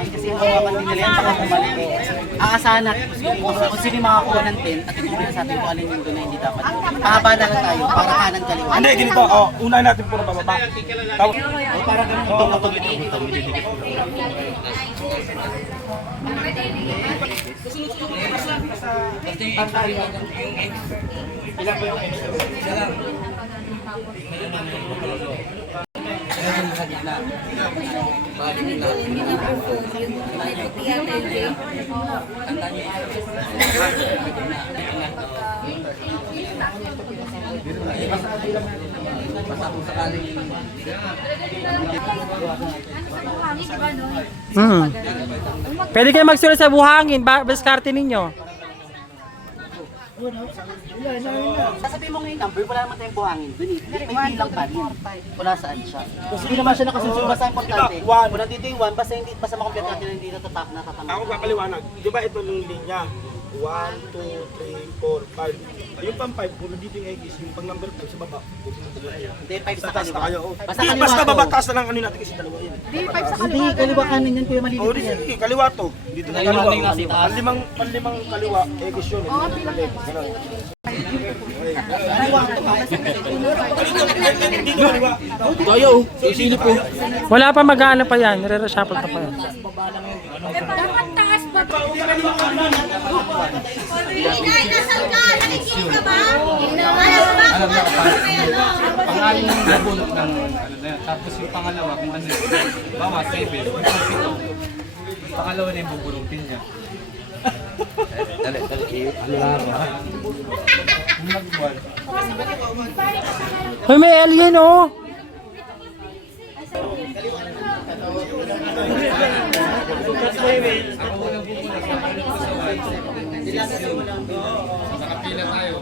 buhangin kasi hawakan din nila yan baka bumalik. Aasahan natin kung sino yung makakuha ng tent at ituro na sa atin kung alin yung doon na hindi dapat. Pahaba na lang tayo para kanan kaliwa. Hindi, ganito. Oh, unahin natin puro pababa. Tapos, Para ganun itong didikit. Ilan po yung extra? Pwede kayo magsulat sa buhangin, baskarte ninyo. Sasabihin mo ngayon number, wala naman tayong buhangin. May bilang pa rin. Wala saan siya. Hindi naman siya nakasusunod. Basta importante. Kung nandito yung 1, basta makompleto natin na hindi natatama. ako papaliwanag. Di ba ito yung linya? 1, 2, 3, 4, 5. Yung pang 5, kung nandito yung eggs, yung pang number 5 sa baba. Hindi, 5 sa Taas na kayo. kaliwa. Basta baba, taas na lang ano natin kasi dalawa yun. Hindi, kaliwa kanin yan. Kuya O, maliliit di yan. sige, kaliwa to. Dito na kaliwa. Panlimang kaliwa, eggs yun. Dito kaliwa. Tayo, sino po? Wala pa mag-aano pa yan, nire-reshuffle pa yan. Dapat taas ba? Inay, nasaan ka? Nakikinig ka ba? Ayaw ba? Pangalan ng nabulot ng ano na yan. Tapos yung pangalawa kung ano yun. Bawa, 7. Yung pangalawa na yung bubulupin niya. Hoy, may alien oh! Nakapila tayo.